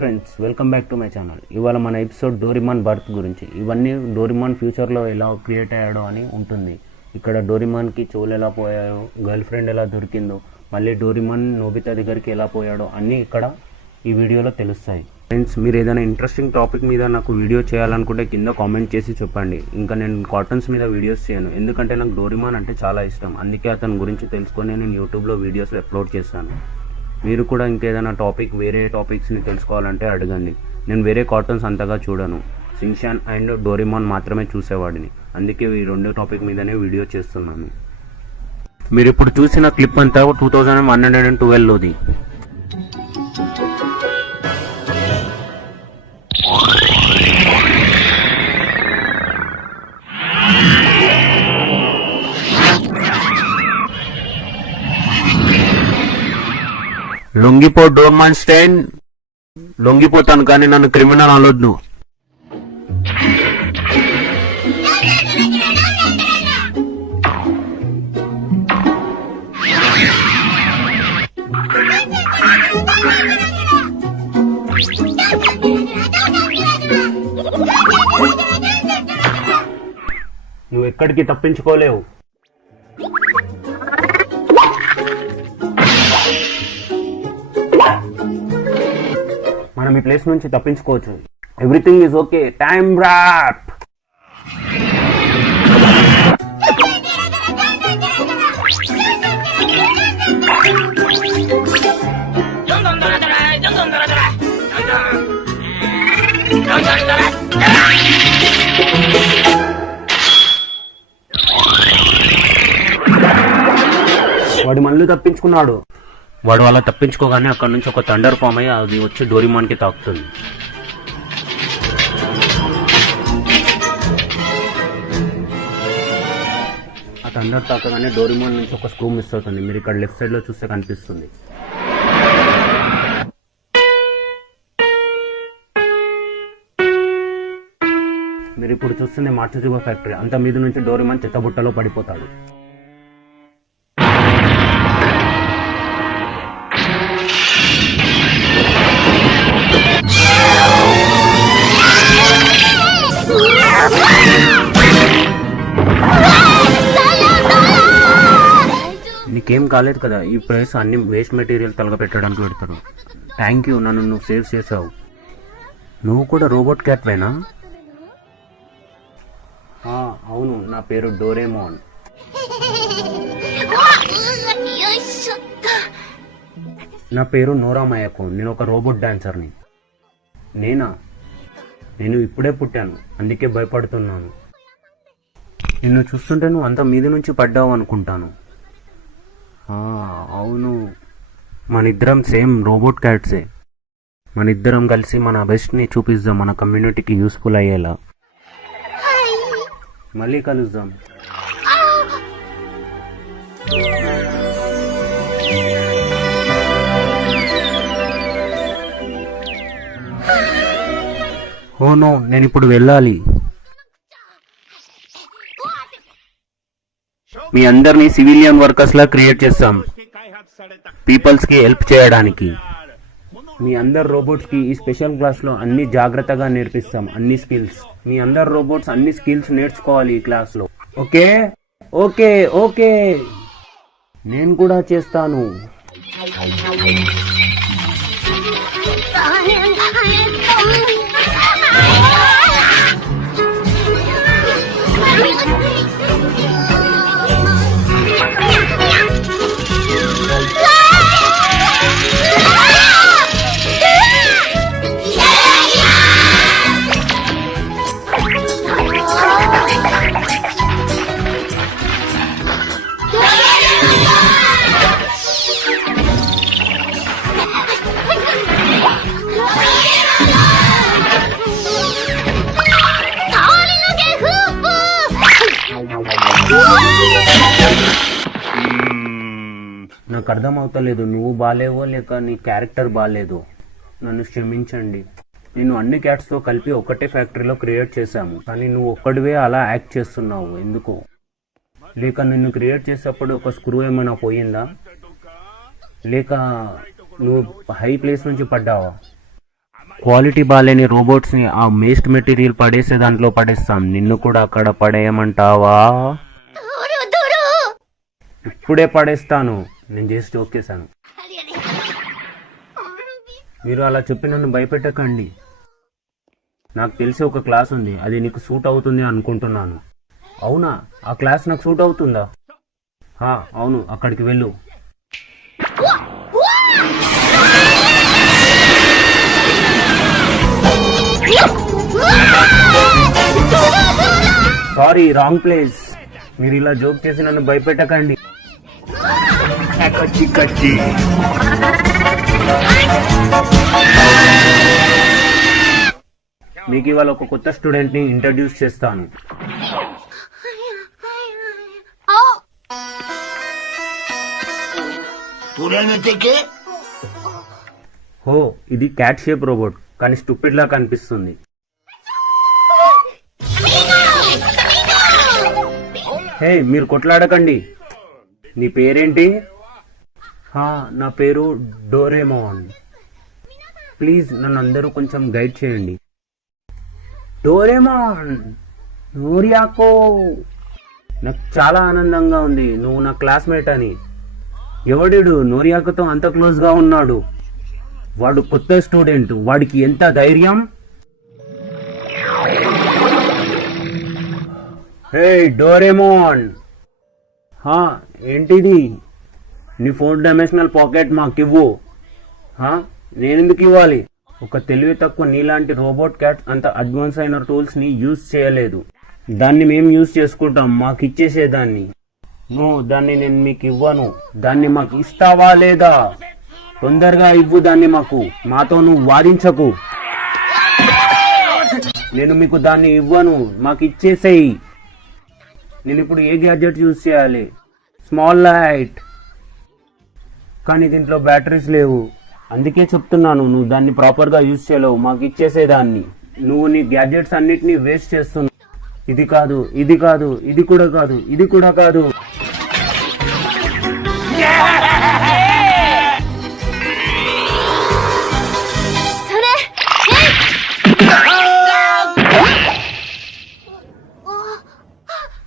Friends, welcome back to my channel. ఇవాళ మన episode Doraemon birth గురించి. ఇవన్నీ డోరేమాన్ ఫ్యూచర్లో ఎలా క్రియేట్ అయ్యాడో అని ఉంటుంది. ఇక్కడ డోరేమాన్కి చెవులు ఎలా పోయాయో, గర్ల్ ఫ్రెండ్ ఎలా దొరికిందో, మళ్ళీ డోరేమాన్ నోబితా దగ్గరికి ఎలా పోయాడో అన్నీ ఇక్కడ ఈ వీడియోలో తెలుస్తాయి. ఫ్రెండ్స్, మీరు ఏదైనా ఇంట్రెస్టింగ్ టాపిక్ మీద నాకు వీడియో చేయాలనుకుంటే కింద కామెంట్ చేసి చెప్పండి. ఇంకా నేను కార్టూన్స్ మీద వీడియోస్ చేయను, ఎందుకంటే నాకు డోరేమాన్ అంటే చాలా ఇష్టం. అందుకే అతని గురించి తెలుసుకొని నేను యూట్యూబ్లో వీడియోస్ అప్లోడ్ చేస్తాను. మీరు కూడా ఇంకేదైనా టాపిక్, వేరే టాపిక్స్ని తెలుసుకోవాలంటే అడగండి. నేను వేరే కార్టూన్స్ అంతగా చూడను, షిన్చాన్ అండ్ డోరేమాన్ మాత్రమే చూసేవాడిని. అందుకే ఈ రెండు టాపిక్ మీదనే వీడియో చేస్తున్నాను. మీరు ఇప్పుడు చూసిన క్లిప్ అంతా 2112లోది. లొంగిపో డోర్మాన్ స్టైన్, లొంగిపోతాను కానీ నన్ను క్రిమినల్ అనొద్దు. నువ్వు ఎక్కడికి తప్పించుకోలేవు. మనం ఈ ప్లేస్ నుంచి తప్పించుకోవచ్చు. Everything is okay. Time warp. వాడు మళ్ళీ తప్పించుకున్నాడు. వాడు అలా తప్పించుకోగానే అక్కడ నుంచి ఒక థండర్ ఫామ్ అయ్యి అది వచ్చి డోరేమాన్కి తాకుతుంది. ఆ థండర్ తాకగానే డోరేమాన్ నుంచి ఒక స్క్రూ మిస్ అవుతుంది. మీరు ఇక్కడ లెఫ్ట్ సైడ్ లో చూస్తే కనిపిస్తుంది. మీరు ఇప్పుడు చూస్తుంది మార్చుజుగా ఫ్యాక్టరీ. అంత మీద నుంచి డోరేమాన్ చెత్తబుట్టలో పడిపోతాడు. నీకేం కాలేదు కదా? ఈ ప్లేస్ అన్ని వేస్ట్ మెటీరియల్ తలగపెట్టడానికి పెడతారు. థ్యాంక్ యూ, నన్ను నువ్వు సేవ్ చేసావు. నువ్వు కూడా రోబోట్ క్యాట్ వేనా? అవును, నా పేరు డోరేమోన్. నా పేరు నోరా మయాకో. నేను ఒక రోబోట్ డాన్సర్ని. నేనా? నేను ఇప్పుడే పుట్టాను, అందుకే భయపడుతున్నాను. నిన్ను చూస్తుంటే నువ్వు అంత మీద నుంచి పడ్డావు అనుకుంటాను. అవును, మనిద్దరం సేమ్ రోబోట్ క్యాట్సే. మనిద్దరం కలిసి మన బెస్ట్ని చూపిద్దాం, మన కమ్యూనిటీకి యూస్ఫుల్ అయ్యేలా. మళ్ళీ కలుద్దాం. ఓ నో, నేను ఇప్పుడు వెళ్ళాలి. మీ అందరినీ సివిలియన్ వర్కర్స్ లా క్రియేట్ చేస్తాం, పీపుల్స్ కి హెల్ప్ చేయడానికి. మీ అందరు రోబోట్స్ కి ఈ స్పెషల్ క్లాస్ లో అన్ని జాగ్రత్తగా నేర్పిస్తాం, అన్ని స్కిల్స్. మీ అందరు రోబోట్స్ అన్ని స్కిల్స్ నేర్చుకోవాలి ఈ క్లాస్ లో. ఓకే ఓకే ఓకే, నేను కూడా చేస్తాను. నాకు అర్థం అవుతలేదు, నువ్వు బాలేవో లేక నీ క్యారెక్టర్ బాలేదో. నన్ను క్షమించండి. నేను అన్ని క్యాట్స్తో కలిపి ఒకటే ఫ్యాక్టరీలో క్రియేట్ చేశాము, కానీ నువ్వు ఒక్కడివే అలా యాక్ట్ చేస్తున్నావు ఎందుకు? లేక నిన్ను క్రియేట్ చేసేటప్పుడు ఒక స్క్రూ ఏమైనా పోయిందా? లేక నువ్వు హై ప్లేస్ నుంచి పడ్డావా? క్వాలిటీ బాలేని రోబోట్స్ని ఆ వేస్ట్ మెటీరియల్ పడేసే దాంట్లో పడేస్తాం. నిన్ను కూడా అక్కడ పడేయమంటావా? ఇప్పుడే పడేస్తాను. నేను జస్ట్ జోక్ చేశాను. మీరు అలా చెప్పి నన్ను భయపెట్టకండి. నాకు తెలిసి ఒక క్లాస్ ఉంది, అది నీకు సూట్ అవుతుంది అనుకుంటున్నాను. అవునా? ఆ క్లాస్ నాకు సూట్ అవుతుందా? అవును, అక్కడికి వెళ్ళు. Sorry, wrong place. మీరు ఇలా జోక్ చేసి నన్ను భయపెట్టకండి. మీకు ఇవాళ ఒక కొత్త స్టూడెంట్ ని ఇంట్రడ్యూస్ చేస్తాను. ఇది క్యాట్ షేప్ రోబోట్, కానీ స్టూపిడ్ లా కనిపిస్తుంది. హే, మీరు కొట్లాడకండి. నీ పేరేంటి? నా పేరు డోరేమోన్. ప్లీజ్ నన్ను అందరూ కొంచెం గైడ్ చేయండి. డోరేమోన్, నోరియాకో. నాకు చాలా ఆనందంగా ఉంది నువ్వు నా క్లాస్మేట్ అని. ఎవడు నోరియాకోతో అంత క్లోజ్ గా ఉన్నాడు? వాడు కొత్త స్టూడెంట్, వాడికి ఎంత ధైర్యం! హే డోరేమోన్, ఏంటిది? నీ 4 డైమెన్షనల్ పాకెట్ మాకివ్వు. నేనెందుకు ఇవ్వాలి? ఒక తెలివి తక్కువ నీలాంటి రోబోట్ క్యాట్ అంత అడ్వాన్స్ అయిన టూల్స్ ని యూజ్ చేయలేదు. దాన్ని మేము యూజ్ చేసుకుంటాం. మాకు ఇచ్చేసేదాన్ని. దాన్ని నేను మీకు ఇవ్వను. దాన్ని మాకు ఇస్తావా లేదా? తొందరగా ఇవ్వు దాన్ని మాకు. మాతో నువ్వు వాదించకు. నేను మీకు దాన్ని ఇవ్వను. మాకు ఇచ్చేసేయి. నేను ఇప్పుడు ఏ గ్యాడ్జెట్ యూజ్ చేయాలి? Small light. కానీ దీంట్లో బ్యాటరీస్ లేవు. అందుకే చెప్తున్నాను, నువ్వు దాన్ని ప్రాపర్గా యూజ్ చేయలేవు. మాకు ఇచ్చేసేదాన్ని. నువ్వు నీ గ్యాడ్జెట్స్ అన్నిటినీ వేస్ట్ చేస్తున్నావు. ఇది కాదు, ఇది కాదు, ఇది కూడా కాదు, ఇది కూడా కాదు.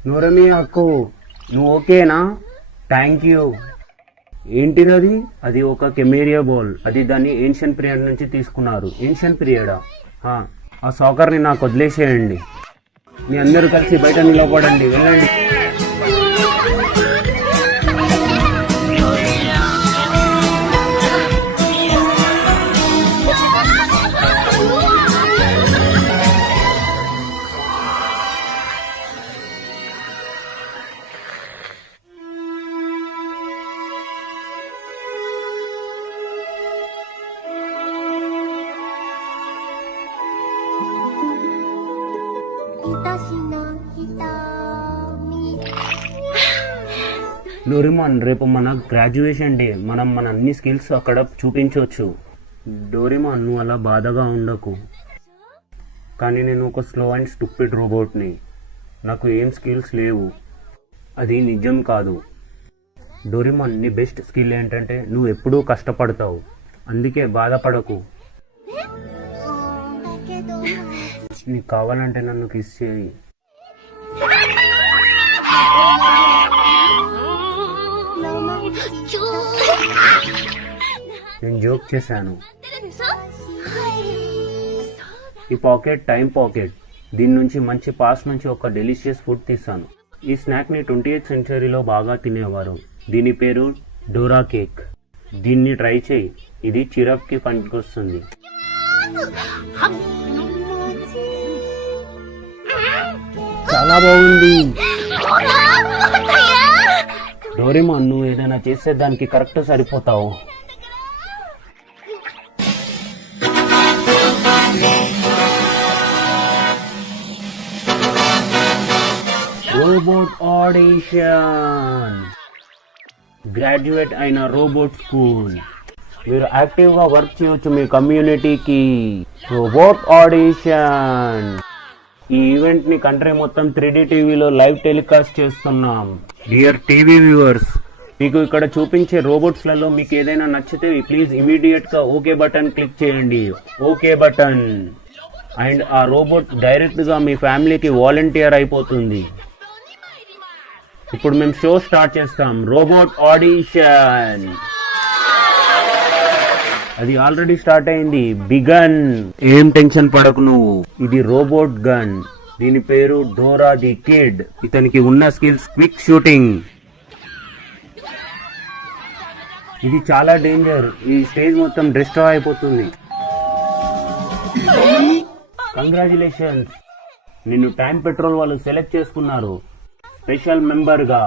నోరమి అక్కు, నువ్వు ఓకేనా? Thank you. ఏంటిది? అది ఒక కెమేరియా బాల్. అది దాన్ని ఏన్షియన్ పీరియడ్ నుంచి తీసుకున్నారు. ఏన్షియన్ పీరియడా? ఆ సాకర్ని నాకు వదిలేసేయండి. మీ అందరూ కలిసి బయట నిలబడండి. వెళ్ళండి. డోరేమాన్, రేపు మన గ్రాడ్యుయేషన్ డే. మనం మన అన్ని స్కిల్స్ అక్కడ చూపించవచ్చు. డోరేమాన్, నువ్వు అలా బాధగా ఉండకు. కానీ నేను ఒక స్లో అండ్ స్టూపిడ్ రోబోట్ని. నాకు ఏం స్కిల్స్ లేవు. అది నిజం కాదు. డోరేమాన్, నీ బెస్ట్ స్కిల్ ఏంటంటే నువ్వు ఎప్పుడూ కష్టపడతావు. అందుకే బాధపడకు. నీకు కావాలంటే నన్ను కిస్ చేయి. నేను జోక్ చేశాను. ఈ పాకెట్ టైం పాకెట్. దీని నుంచి మంచి పాస్ట్ నుంచి ఒక డెలిషియస్ ఫుడ్ తీస్తాను. ఈ స్నాక్ ని 20th సెంచరీలో బాగా తినేవారు. దీని పేరు డోరా కేక్. దీన్ని ట్రై చేయి. ఇది చిరప్ కి పనికొస్తుంది. చాలా బాగుంది. డోరేమాన్, నువ్వు ఏదైనా చేస్తే దానికి కరెక్ట్ సరిపోతావు. Robot audition. గ్రాడ్యుయేట్ అయిన రోబోట్ స్కూల్. మీరు యాక్టివ్గా వర్క్ చేయవచ్చు మీ కమ్యూనిటీకి. Robot audition. ఈ ఈవెంట్ ని కంట్రీ మొత్తం 3D టీవీలో లైవ్ టెలికాస్ట్ చేస్తున్నాం. డియర్ టీవీ వ్యూవర్స్, మీకు ఇక్కడ చూపించే రోబోట్స్లలో మీకు ఏదైనా నచ్చితే ప్లీజ్ ఇమీడియట్గా ఓకే బటన్ క్లిక్ చేయండి. Okay button. అండ్ ఆ రోబోట్ డైరెక్ట్గా మీ ఫ్యామిలీకి వాలంటీర్ అయిపోతుంది. ఇప్పుడు మేము షో స్టార్ట్ చేస్తాం. Robot audition. అది ఆల్రెడీ స్టార్ట్ అయింది. బిగన్. ఏం టెన్షన్ పడకు నువ్వు. ఇది రోబోట్ గన్. దీని పేరు డోరా ది కిడ్. ఇతనికి ఉన్న స్కిల్స్ క్విక్ షూటింగ్. ఇది చాలా డేంజర్. ఈ స్టేజ్ మొత్తం డిస్ట్రాయ్ అయిపోతుంది. కంగ్రాచులేషన్స్, నిన్ను టైం పెట్రోల్ వాళ్ళు సెలెక్ట్ చేసుకున్నారు స్పెషల్ మెంబర్ గా.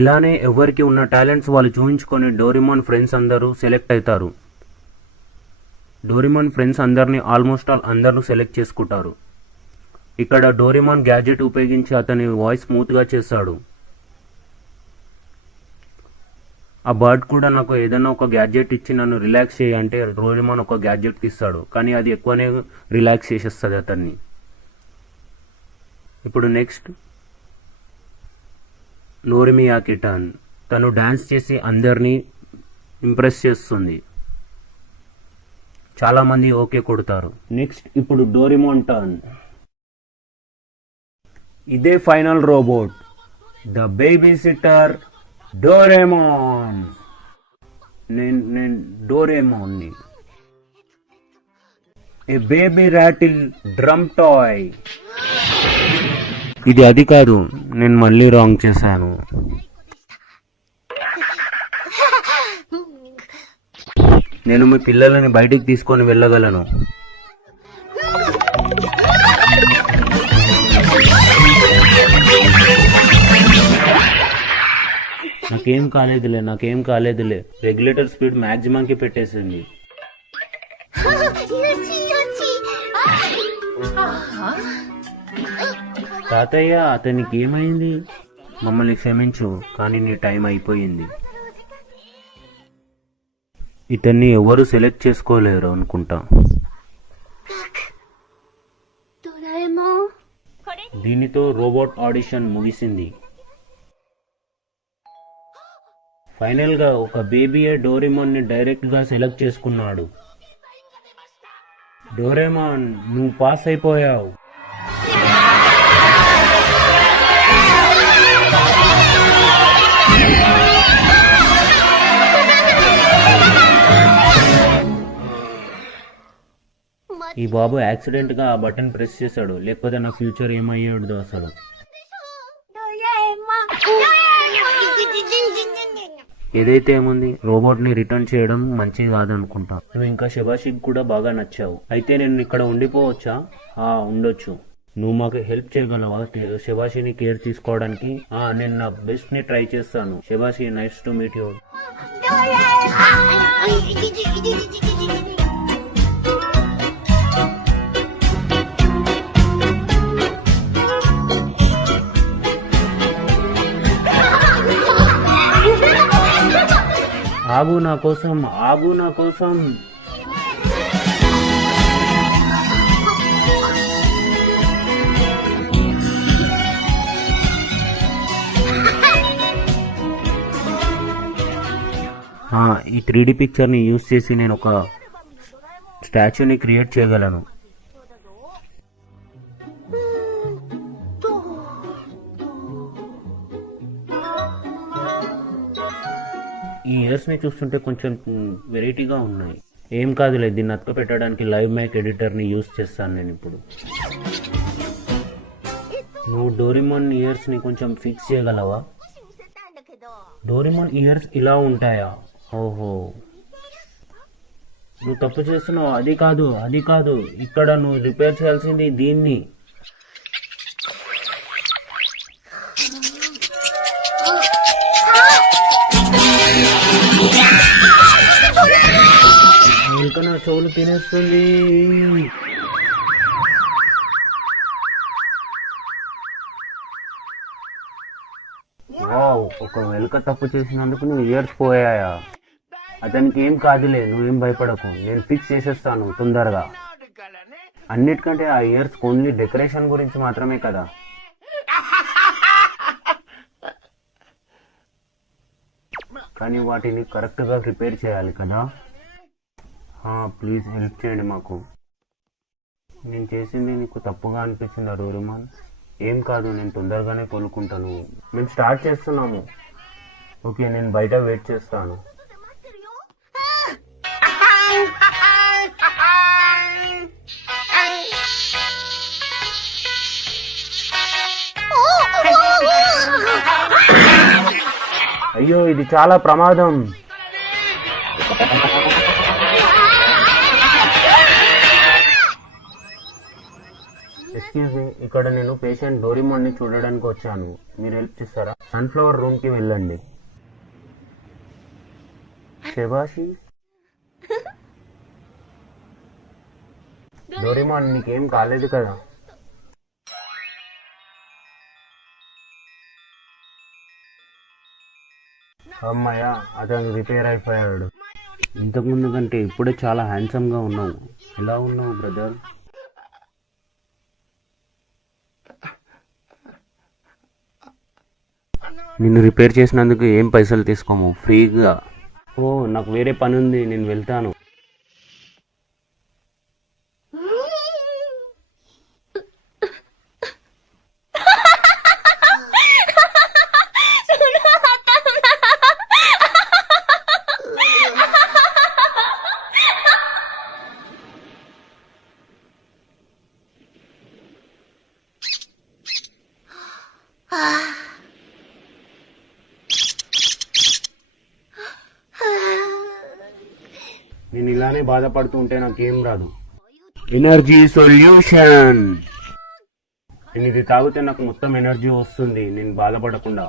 ఇలానే ఎవరికి ఉన్న టాలెంట్స్ వాళ్ళు చూపించుకొని డోరేమాన్ ఫ్రెండ్స్ అందరూ సెలెక్ట్ అవుతారు. డోరేమాన్ ఫ్రెండ్స్ అందరినీ ఆల్మోస్ట్ ఆల్ అందరూ సెలెక్ట్ చేసుకుంటారు. ఇక్కడ డోరేమాన్ గ్యాడ్జెట్ ఉపయోగించి అతని వాయిస్ స్మూత్గా చేస్తాడు. ఆ బర్డ్ కూడా నాకు ఏదైనా ఒక గ్యాడ్జెట్ ఇచ్చి నన్ను రిలాక్స్ చేయి అంటే డోరేమాన్ ఒక గ్యాడ్జెట్ ఇస్తాడు, కానీ అది ఎక్కువనే రిలాక్స్ చేసేస్తుంది అతన్ని. ఇప్పుడు నెక్స్ట్ నోరిమియాకి టర్న్. తను డాన్స్ చేసి అందరినీ ఇంప్రెస్ చేస్తుంది. చాలా మంది ఓకే కొడతారు. నెక్స్ట్ ఇప్పుడు డోరేమాన్ టర్న్. ఇదే final robot, the baby sitter Doraemon. నేను డోరేమాన్ని. ఏ బేబీ రాటిల్ డ్రమ్ టాయ్. ఇది అది కాదు, నేను మళ్ళీ రాంగ్ చేశాను. నేను మీ పిల్లలని బయటికి తీసుకొని వెళ్ళగలను. నాకేం కాలేదులే. రెగ్యులేటర్ స్పీడ్ మాక్సిమం కి పెట్టేసింది. తాతయ్య, అతనికి ఏమైంది? మమ్మల్ని క్షమించు, కానీ నీ టైం అయిపోయింది. ఇతన్ని ఎవరు సెలెక్ట్ చేసుకోలేరు అనుకుంటా. దీనితో రోబోట్ ఆడిషన్ ముగిసింది. ఫైనల్ గా ఒక బేబీయే డోరేమాన్ ని డైరెక్ట్ గా సెలెక్ట్ చేసుకున్నాడు. డోరేమాన్, నువ్వు పాస్ అయిపోయావు. ఈ బాబు యాక్సిడెంట్ గా ఆ బటన్ ప్రెస్ చేశాడు, లేకపోతే నా ఫ్యూచర్ ఏమయ్యేదో అసలు. ఏదైతే ఏముంది, రోబోట్ ని రిటర్న్ చేయడం మంచిది కాదనుకుంటా. నువ్వు ఇంకా శబాషికి కూడా బాగా నచ్చావు. అయితే నేను ఇక్కడ ఉండిపోవచ్చా? ఉండొచ్చు. నువ్వు మాకు హెల్ప్ చేయగలవా శబాషిని కేర్ తీసుకోవడానికి? నేను నా బెస్ట్ ని ట్రై చేస్తాను. శబాషి, నైస్ టు మీట్ యూ. ఆగు నా కోసం. ఈ 3D పిక్చర్ని యూజ్ చేసి నేను ఒక స్టాచ్యూని క్రియేట్ చేయగలను. ఈ ఇయర్స్ ని చూస్తుంటే కొంచెం వెరైటీగా ఉన్నాయి. ఏం కాదులే, దీన్ని అతక పెట్టడానికి లైవ్ మ్యాక్ ఎడిటర్ ని యూజ్ చేస్తాను నేను ఇప్పుడు. నువ్వు డోరేమాన్ ఇయర్స్ ని కొంచెం ఫిక్స్ చేయగలవా? డోరేమాన్ ఇయర్స్ ఇలా ఉంటాయా? ఓహో, నువ్వు తప్పు చేస్తున్నావు. అది కాదు, ఇక్కడ నువ్వు రిపేర్ చేయాల్సింది దీన్ని. ఇంకా నా చెవులు తినేస్తుంది. ఒక వెలుక తప్పు చేసినందుకు నువ్వు ఇయర్స్ పోయాయా? అతనికి ఏం కాదులే, నువ్వేం భయపడకు. నేను ఫిక్స్ చేసేస్తాను తొందరగా. అన్నిటికంటే ఆ ఇయర్స్ ఓన్లీ డెకరేషన్ గురించి మాత్రమే కదా. కానీ వాటిని కరెక్ట్గా ప్రిపేర్ చేయాలి కదా. ప్లీజ్ హెల్ప్ చేయండి మాకు. నేను చేసింది నీకు తప్పుగా అనిపించిందా డోరేమాన్? ఏం కాదు, నేను తొందరగానే కోలుకుంటాను. మేము స్టార్ట్ చేస్తున్నాము. ఓకే, నేను బయట వెయిట్ చేస్తాను. అయ్యో, ఇది చాలా ప్రమాదం. ఎక్స్క్యూజ్ మీ, ఇక్కడ నేను పేషెంట్ డోరేమాన్ ని చూడడానికి వచ్చాను. మీరు హెల్ప్ చేస్తారా? సన్ఫ్లవర్ రూమ్ కి వెళ్ళండి. శభాషి. డోరేమాన్, నీకేం కాలేదు కదా? అమ్మాయ, అతను రిపేర్ అయిపోయాడు. ఇంతకుముందు కంటే ఇప్పుడే చాలా హ్యాండ్సమ్ గా ఉన్నావు. ఎలా ఉన్నావు బ్రదర్? నిన్ను రిపేర్ చేసినందుకు ఏం పైసలు తీసుకోము, ఫ్రీగా. నాకు వేరే పని ఉంది, నేను వెళ్తాను. నేను ఇలానే బాధపడుతూ ఉంటే నాకేం రాదు. Energy solution. నేను ఇది తాగితే నాకు మొత్తం ఎనర్జీ వస్తుంది, నేను బాధపడకుండా.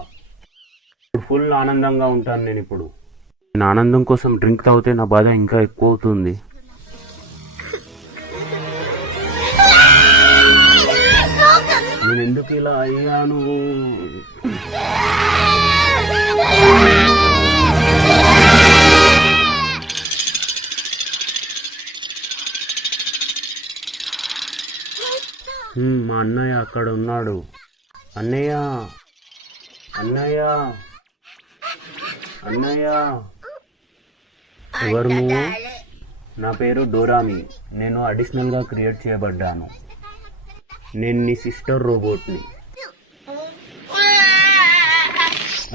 ఫుల్ ఆనందంగా ఉంటాను నేను ఇప్పుడు. నేను ఆనందం కోసం డ్రింక్ తాగితే నా బాధ ఇంకా ఎక్కువ అవుతుంది. నేను ఎందుకు ఇలా అయ్యాను? మా అన్నయ్య అక్కడ ఉన్నాడు. అన్నయ్య, అన్నయ్య, అన్నయ్య. ఎవరు నువ్వు? నా పేరు డోరామి. నేను అడిషనల్గా క్రియేట్ చేయబడ్డాను. నేను నీ సిస్టర్ రోబోట్ని.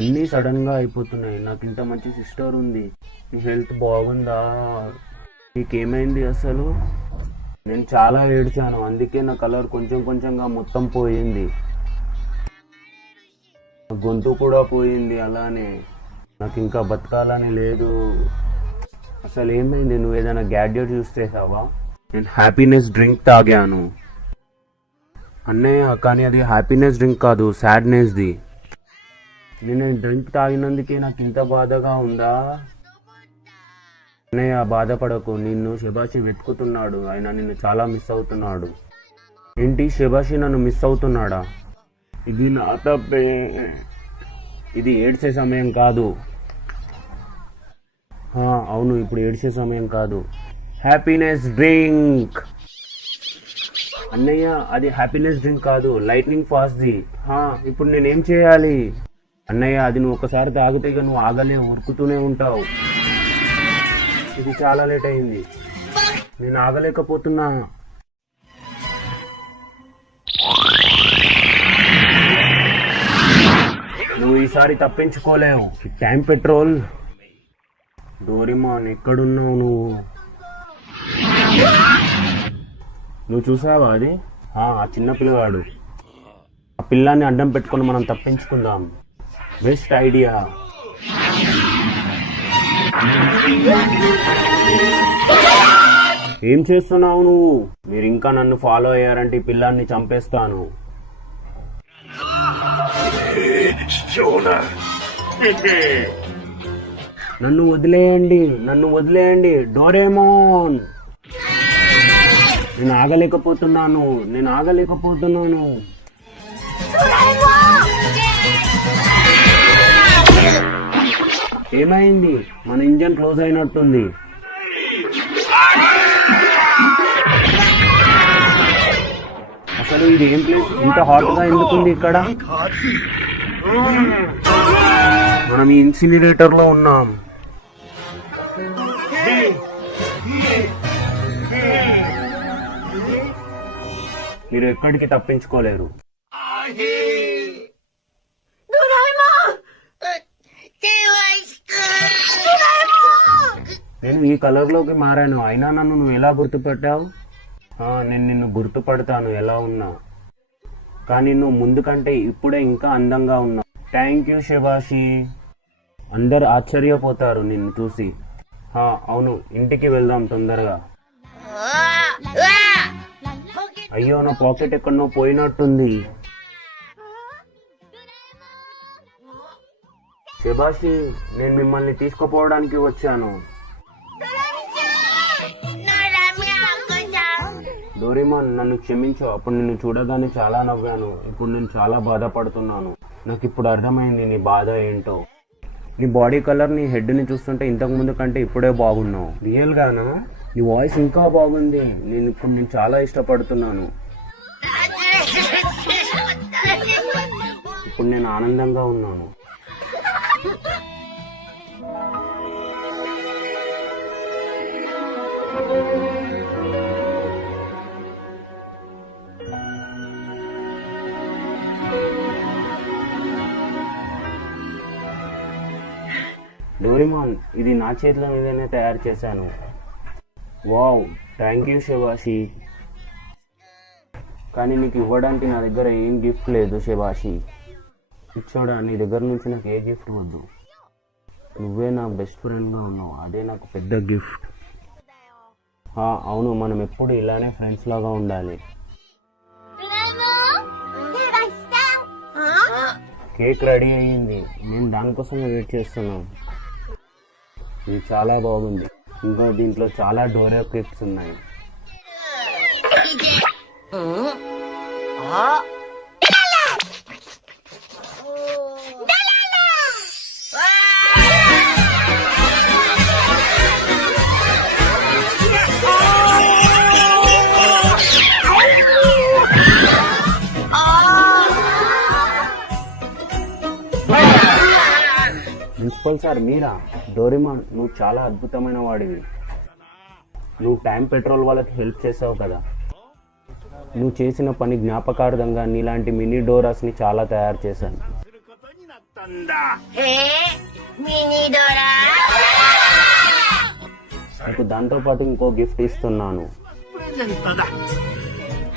అన్నీ సడన్గా అయిపోతున్నాయి. నాకు ఇంత మంచి సిస్టర్ ఉంది. నీ హెల్త్ బాగుందా? నీకేమైంది అసలు? నేను చాలా ఏడ్చాను, అందుకే నా కలర్ కొంచెం కొంచెంగా మొత్తం పోయింది. గొంతు కూడా పోయింది. అలానే నాకు ఇంకా బతకాలని లేదు. అసలు ఏమైంది? నువ్వు ఏదైనా గ్యాడ్జెట్ యూస్ చేసావా? నేను హ్యాపీనెస్ డ్రింక్ తాగాను అన్నయ్య, కానీ అది హ్యాపీనెస్ డ్రింక్ కాదు, సాడ్నెస్ది. నేను డ్రింక్ తాగినందుకే నాకు ఇంత బాధగా ఉందా? అన్నయ్య, బాధపడకు. నిన్ను శభాషి వెతుకుతున్నాడు. ఆయన నిన్ను చాలా మిస్ అవుతున్నాడు. ఏంటి, శభాషి నన్ను మిస్ అవుతున్నాడా? ఇది నా తప్పే. ఇది ఏడ్చే సమయం కాదు. అవును, ఇప్పుడు ఏడ్చే సమయం కాదు. Happiness drink. అన్నయ్య, అది హ్యాపీనెస్ డ్రింక్ కాదు, లైట్నింగ్ ఫాస్ట్ది. ఇప్పుడు నేనేం చేయాలి? అన్నయ్య, అది నువ్వు ఒకసారి తాగితే ఇక నువ్వు ఆగలేవు, ఉరుకుతూనే ఉంటావు. ఇది చాలా లేట్ అయింది, నేను ఆగలేకపోతున్నా. నువ్వు ఈసారి తప్పించుకోలేవు. Time petrol. డోరేమాన్, ఎక్కడున్నావు నువ్వు? నువ్వు చూసావా అది? ఆ చిన్న పిల్లవాడు. ఆ పిల్లాన్ని అడ్డం పెట్టుకొని మనం తప్పించుకుందాం. Best idea. ఏం చేస్తున్నావు నువ్వు? మీరు ఇంకా నన్ను ఫాలో అయ్యారంటే ఈ పిల్లాన్ని చంపేస్తాను. నన్ను వదిలేయండి, నన్ను వదిలేయండి డోరేమోన్. నేను ఆగలేకపోతున్నాను, నేను ఆగలేకపోతున్నాను. ఏమైంది? మన ఇంజన్ క్లోజ్ అయినట్టుంది. అసలు ఇది ఏం ప్లేస్, ఇంత హాట్గా ఎందుకుంది ఇక్కడ? మనం ఈ ఇన్సినరేటర్లో ఉన్నాం. మీరు ఎక్కడికి తప్పించుకోలేరు. నేను ఈ కలర్లోకి మారాను, అయినా నన్ను నువ్వు ఎలా గుర్తుపట్టావు? నేను నిన్ను గుర్తుపడతాను ఎలా ఉన్నా, కానీ నువ్వు ముందు కంటే ఇప్పుడే ఇంకా అందంగా ఉన్నావు. థ్యాంక్ యూ శబాషి. అందరు ఆశ్చర్యపోతారు నిన్ను చూసి. అవును, ఇంటికి వెళ్దాం తొందరగా. అయ్యో, నా పాకెట్ ఎక్కడనో పోయినట్టుంది. శబాషి, నేను మిమ్మల్ని తీసుకుపోవడానికి వచ్చాను. డోరేమాన్, నన్ను క్షమించు. అప్పుడు నిన్ను చూడగానే చాలా నవ్వాను. ఇప్పుడు నేను చాలా బాధపడుతున్నాను. నాకు ఇప్పుడు అర్థమైంది నీ బాధ ఏంటో. నీ బాడీ కలర్, నీ హెడ్ని చూస్తుంటే ఇంతకు ముందు కంటే ఇప్పుడే బాగున్నావు. రియల్ గానా? నీ వాయిస్ ఇంకా బాగుంది. నేను చాలా ఇష్టపడుతున్నాను. ఇప్పుడు నేను ఆనందంగా ఉన్నాను. డోరేమాన్, ఇది నా చేతుల మీదనే తయారు చేశాను. వావ్, థ్యాంక్ యూ శబాషి. కానీ నీకు ఇవ్వడానికి నా దగ్గర ఏం గిఫ్ట్ లేదు శబాషి. ఇచ్చోడా, నీ దగ్గర నుంచి నాకు ఏ గిఫ్ట్ వద్దు. నువ్వే నా బెస్ట్ ఫ్రెండ్గా ఉన్నావు, అదే నాకు పెద్ద గిఫ్ట్. అవును, మనం ఎప్పుడు ఇలానే ఫ్రెండ్స్ లాగా ఉండాలి. కేక్ రెడీ అయ్యింది, నేను దానికోసం వెయిట్ చేస్తున్నాను. ఇది చాలా బాగుంది. ఇంకా దీంట్లో చాలా డోరియో క్లిప్స్ ఉన్నాయి. ప్రిన్సిపల్ సార్, మీరా? డోరేమాన్, నువ్వు చాలా అద్భుతమైన వాడివి. నువ్వు టైం పెట్రోల్ వాళ్ళకి హెల్ప్ చేసావు కదా. నువ్వు చేసిన పని జ్ఞాపకార్థంగా నీలాంటి మినీ డోరాస్ని చాలా తయారు చేశాను. నీకు దాంతోపాటు ఇంకో గిఫ్ట్ ఇస్తున్నాను.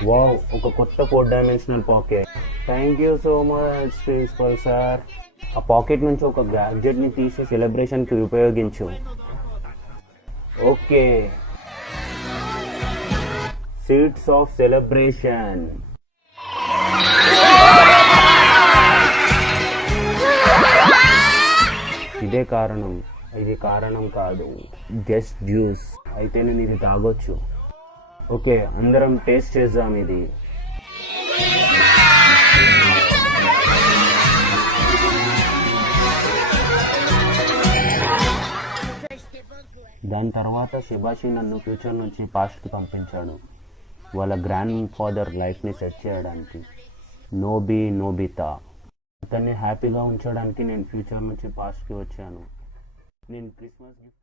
వావ్, ఒక కొత్త 4 dimensional pocket. Thank you so much principal sir. ఆ పాకెట్ నుంచి ఒక గ్యాడ్జెట్ని తీసి సెలబ్రేషన్కి ఉపయోగించు. Okay, seeds of celebration. ఇదే కారణం, ఇది కారణం కాదు, జస్ట్ జ్యూస్. అయితే నేను ఇది తాగొచ్చు. ఓకే, అందరం టేస్ట్ చేద్దాం ఇది. దాని తర్వాత శబాషి నన్ను ఫ్యూచర్ నుంచి పాస్ట్కి పంపించాడు, వాళ్ళ గ్రాండ్ ఫాదర్ లైఫ్ని సెట్ చేయడానికి. నోబితా అతన్ని హ్యాపీగా ఉంచడానికి నేను ఫ్యూచర్ నుంచి పాస్ట్కి వచ్చాను. నేను క్రిస్మస్ గిఫ్ట్